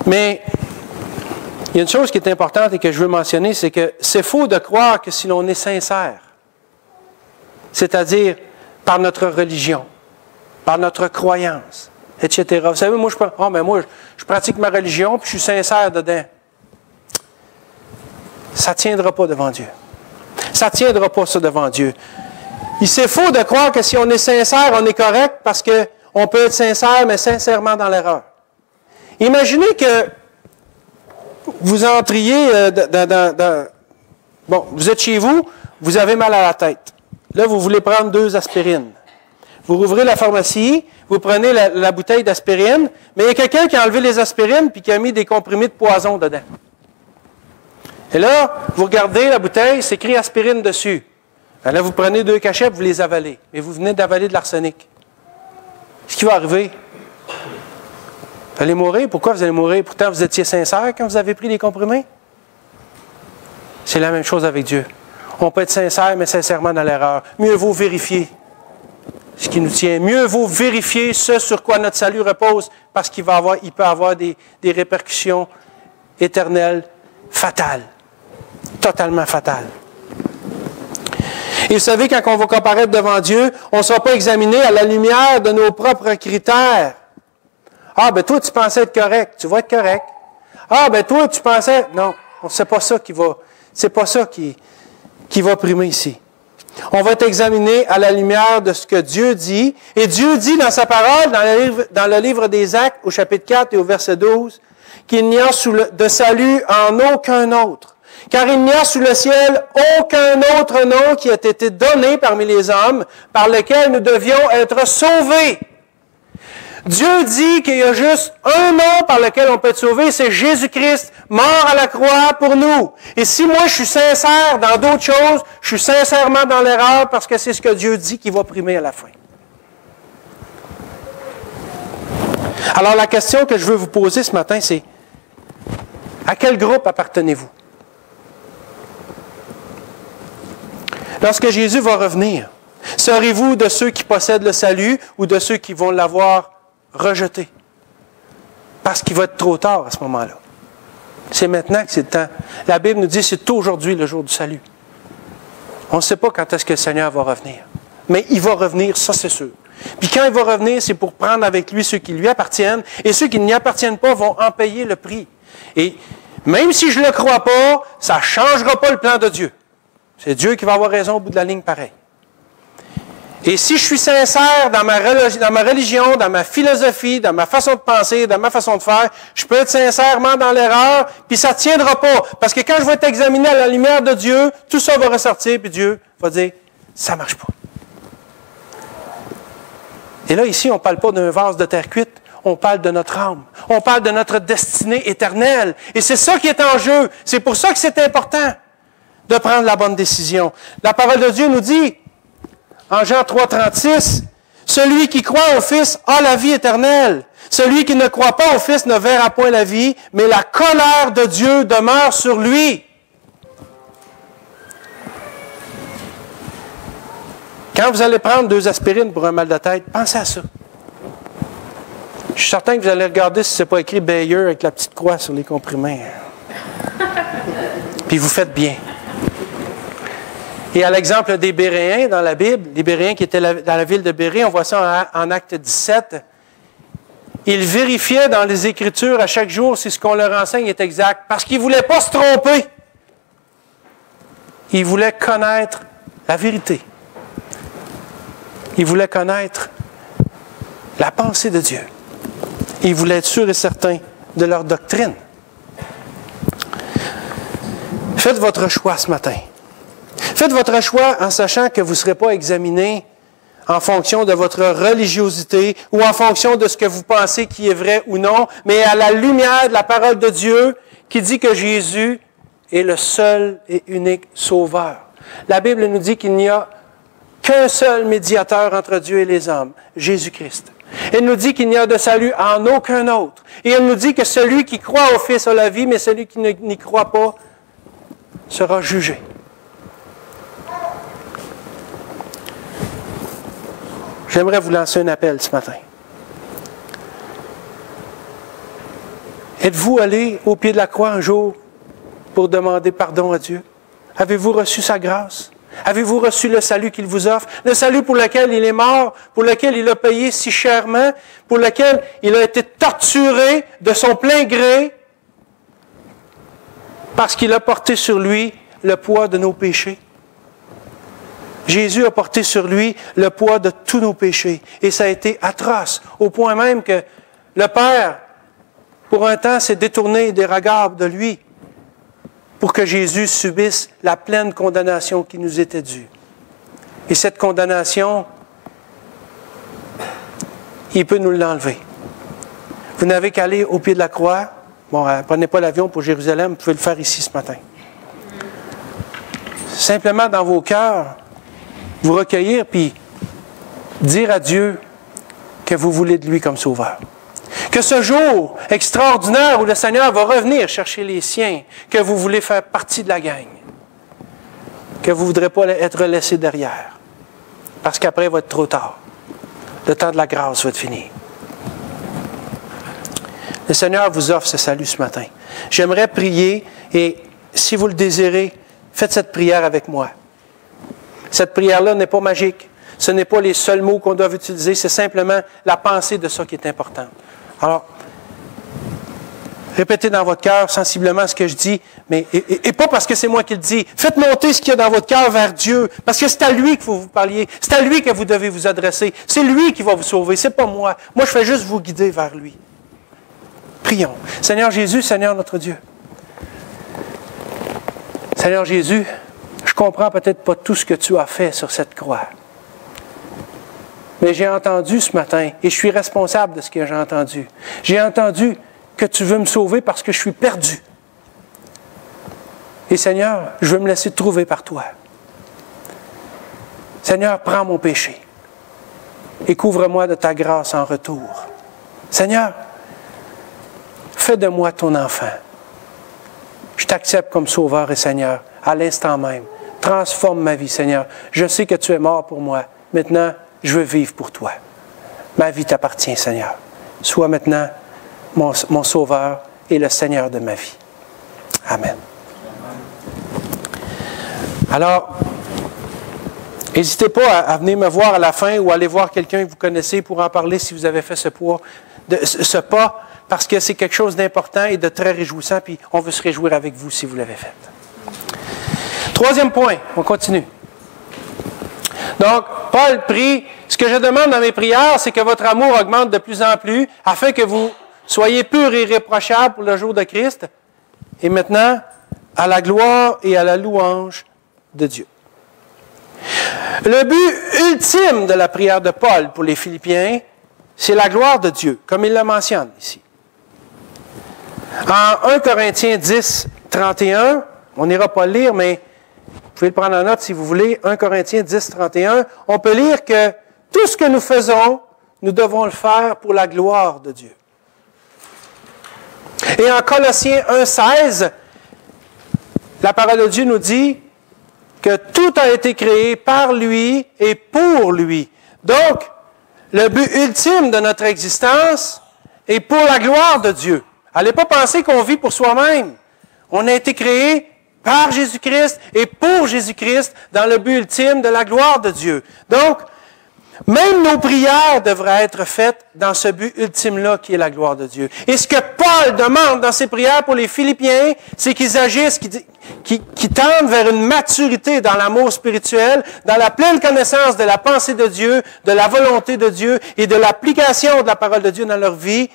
Mais il y a une chose qui est importante et que je veux mentionner, c'est que c'est faux de croire que si l'on est sincère, c'est-à-dire par notre religion, par notre croyance, etc. Vous savez, moi, je pratique ma religion puis je suis sincère dedans. Ça ne tiendra pas devant Dieu. Ça ne tiendra pas ça devant Dieu. C'est faux de croire que si on est sincère, on est correct parce qu'on peut être sincère, mais sincèrement dans l'erreur. Imaginez que vous entriez bon, vous êtes chez vous, vous avez mal à la tête. Là, vous voulez prendre 2 aspirines. Vous rouvrez la pharmacie, vous prenez la bouteille d'aspirine, mais il y a quelqu'un qui a enlevé les aspirines puis qui a mis des comprimés de poison dedans. Et là, vous regardez la bouteille, c'est écrit aspirine dessus. Ben là, vous prenez 2 cachets, vous les avalez. Mais vous venez d'avaler de l'arsenic. Qu'est-ce qui va arriver? Vous allez mourir. Pourquoi vous allez mourir? Pourtant, vous étiez sincère quand vous avez pris les comprimés. C'est la même chose avec Dieu. On peut être sincère, mais sincèrement dans l'erreur. Mieux vaut vérifier ce qui nous tient. Mieux vaut vérifier ce sur quoi notre salut repose, parce qu'il peut avoir des répercussions éternelles, fatales. Totalement fatales. Et vous savez, quand on va comparaître devant Dieu, on ne sera pas examiné à la lumière de nos propres critères. Ah, ben toi, tu pensais être correct. Tu vas être correct. Ah, ben toi, tu pensais... Non, c'est pas ça qui va... C'est pas ça qui va primer ici. On va être examiné à la lumière de ce que Dieu dit. Et Dieu dit dans sa parole, dans le livre des Actes, au chapitre 4 et au verset 12, qu'il n'y a de salut en aucun autre. Car il n'y a sous le ciel aucun autre nom qui ait été donné parmi les hommes par lequel nous devions être sauvés. Dieu dit qu'il y a juste un nom par lequel on peut être sauvé, c'est Jésus-Christ, mort à la croix pour nous. Et si moi je suis sincère dans d'autres choses, je suis sincèrement dans l'erreur parce que c'est ce que Dieu dit qui va primer à la fin. Alors la question que je veux vous poser ce matin, c'est à quel groupe appartenez-vous? Lorsque Jésus va revenir, serez-vous de ceux qui possèdent le salut ou de ceux qui vont l'avoir rejeté? Parce qu'il va être trop tard à ce moment-là. C'est maintenant que c'est le temps. La Bible nous dit que c'est aujourd'hui le jour du salut. On ne sait pas quand est-ce que le Seigneur va revenir. Mais il va revenir, ça c'est sûr. Puis quand il va revenir, c'est pour prendre avec lui ceux qui lui appartiennent, et ceux qui n'y appartiennent pas vont en payer le prix. Et même si je ne le crois pas, ça ne changera pas le plan de Dieu. C'est Dieu qui va avoir raison au bout de la ligne pareil. Et si je suis sincère dans ma religion, dans ma philosophie, dans ma façon de penser, dans ma façon de faire, je peux être sincèrement dans l'erreur, puis ça ne tiendra pas. Parce que quand je vais être examiné à la lumière de Dieu, tout ça va ressortir, puis Dieu va dire, ça ne marche pas. Et là, ici, on ne parle pas d'un vase de terre cuite, on parle de notre âme. On parle de notre destinée éternelle. Et c'est ça qui est en jeu. C'est pour ça que c'est important de prendre la bonne décision. La parole de Dieu nous dit, en Jean 3,36, « Celui qui croit au Fils a la vie éternelle. Celui qui ne croit pas au Fils ne verra point la vie, mais la colère de Dieu demeure sur lui. » Quand vous allez prendre 2 aspirines pour un mal de tête, pensez à ça. Je suis certain que vous allez regarder si ce n'est pas écrit Bayer avec la petite croix sur les comprimés. Puis vous faites bien. Et à l'exemple des Béréens dans la Bible, les Béréens qui étaient dans la ville de Bérée, on voit ça en Acte 17, ils vérifiaient dans les Écritures à chaque jour si ce qu'on leur enseigne est exact, parce qu'ils ne voulaient pas se tromper. Ils voulaient connaître la vérité. Ils voulaient connaître la pensée de Dieu. Ils voulaient être sûrs et certains de leur doctrine. Faites votre choix ce matin. Faites votre choix en sachant que vous ne serez pas examiné en fonction de votre religiosité ou en fonction de ce que vous pensez qui est vrai ou non, mais à la lumière de la parole de Dieu qui dit que Jésus est le seul et unique Sauveur. La Bible nous dit qu'il n'y a qu'un seul médiateur entre Dieu et les hommes, Jésus-Christ. Elle nous dit qu'il n'y a de salut en aucun autre. Et elle nous dit que celui qui croit au Fils a la vie, mais celui qui n'y croit pas sera jugé. J'aimerais vous lancer un appel ce matin. Êtes-vous allé au pied de la croix un jour pour demander pardon à Dieu? Avez-vous reçu sa grâce? Avez-vous reçu le salut qu'il vous offre? Le salut pour lequel il est mort, pour lequel il a payé si chèrement, pour lequel il a été torturé de son plein gré, parce qu'il a porté sur lui le poids de nos péchés. Jésus a porté sur lui le poids de tous nos péchés. Et ça a été atroce, au point même que le Père, pour un temps, s'est détourné des regards de lui pour que Jésus subisse la pleine condamnation qui nous était due. Et cette condamnation, il peut nous l'enlever. Vous n'avez qu'à aller au pied de la croix. Bon, prenez pas l'avion pour Jérusalem, vous pouvez le faire ici ce matin. Simplement dans vos cœurs, vous recueillir puis dire à Dieu que vous voulez de lui comme sauveur. Que ce jour extraordinaire où le Seigneur va revenir chercher les siens, que vous voulez faire partie de la gang, que vous ne voudrez pas être laissé derrière, parce qu'après, il va être trop tard. Le temps de la grâce va être fini. Le Seigneur vous offre ce salut ce matin. J'aimerais prier et si vous le désirez, faites cette prière avec moi. Cette prière-là n'est pas magique. Ce n'est pas les seuls mots qu'on doit utiliser, c'est simplement la pensée de ça qui est importante. Alors, répétez dans votre cœur sensiblement ce que je dis, mais et pas parce que c'est moi qui le dis. Faites monter ce qu'il y a dans votre cœur vers Dieu, parce que c'est à lui qu'il faut vous parliez. C'est à lui que vous devez vous adresser. C'est lui qui va vous sauver, c'est pas moi. Moi, je fais juste vous guider vers lui. Prions. Seigneur Jésus, Seigneur notre Dieu. Seigneur Jésus, je comprends peut-être pas tout ce que tu as fait sur cette croix. Mais j'ai entendu ce matin, et je suis responsable de ce que j'ai entendu. J'ai entendu que tu veux me sauver parce que je suis perdu. Et Seigneur, je veux me laisser trouver par toi. Seigneur, prends mon péché et couvre-moi de ta grâce en retour. Seigneur, fais de moi ton enfant. Je t'accepte comme Sauveur et Seigneur à l'instant même. Transforme ma vie, Seigneur. Je sais que tu es mort pour moi. Maintenant, je veux vivre pour toi. Ma vie t'appartient, Seigneur. Sois maintenant mon Sauveur et le Seigneur de ma vie. Amen. Alors, n'hésitez pas à venir me voir à la fin ou aller voir quelqu'un que vous connaissez pour en parler si vous avez fait ce pas, parce que c'est quelque chose d'important et de très réjouissant, puis on veut se réjouir avec vous si vous l'avez fait. Troisième point, on continue. Donc, Paul prie, ce que je demande dans mes prières, c'est que votre amour augmente de plus en plus, afin que vous soyez purs et irréprochables pour le jour de Christ, et maintenant, à la gloire et à la louange de Dieu. Le but ultime de la prière de Paul pour les Philippiens, c'est la gloire de Dieu, comme il le mentionne ici. En 1 Corinthiens 10, 31, on n'ira pas le lire, mais vous pouvez le prendre en note si vous voulez, 1 Corinthiens 10, 31, on peut lire que tout ce que nous faisons, nous devons le faire pour la gloire de Dieu. Et en Colossiens 1, 16, la parole de Dieu nous dit que tout a été créé par lui et pour lui. Donc, le but ultime de notre existence est pour la gloire de Dieu. Allez pas penser qu'on vit pour soi-même. On a été créé par Jésus-Christ et pour Jésus-Christ dans le but ultime de la gloire de Dieu. Donc, même nos prières devraient être faites dans ce but ultime-là qui est la gloire de Dieu. Et ce que Paul demande dans ses prières pour les Philippiens, c'est qu'ils agissent, qu'ils tendent vers une maturité dans l'amour spirituel, dans la pleine connaissance de la pensée de Dieu, de la volonté de Dieu et de l'application de la parole de Dieu dans leur vie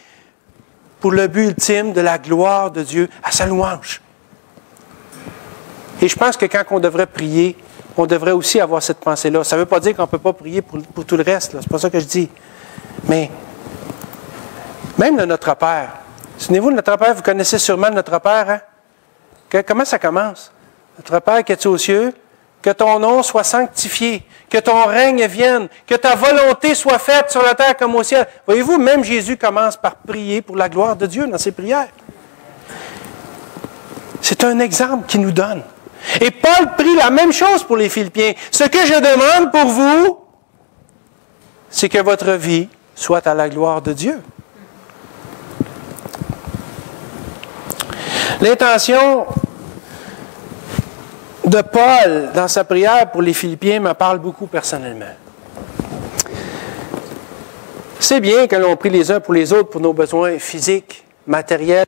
pour le but ultime de la gloire de Dieu à sa louange. Et je pense que quand on devrait prier, on devrait aussi avoir cette pensée-là. Ça ne veut pas dire qu'on ne peut pas prier pour tout le reste. Ce n'est pas ça que je dis. Mais même le Notre Père. Souvenez-vous, le Notre Père, vous connaissez sûrement le Notre Père, hein? Comment ça commence? Notre Père qui es aux cieux, que ton nom soit sanctifié, que ton règne vienne, que ta volonté soit faite sur la terre comme au ciel. Voyez-vous, même Jésus commence par prier pour la gloire de Dieu dans ses prières. C'est un exemple qu'il nous donne. Et Paul prie la même chose pour les Philippiens. Ce que je demande pour vous, c'est que votre vie soit à la gloire de Dieu. L'intention de Paul dans sa prière pour les Philippiens me parle beaucoup personnellement. C'est bien que l'on prie les uns pour les autres pour nos besoins physiques, matériels,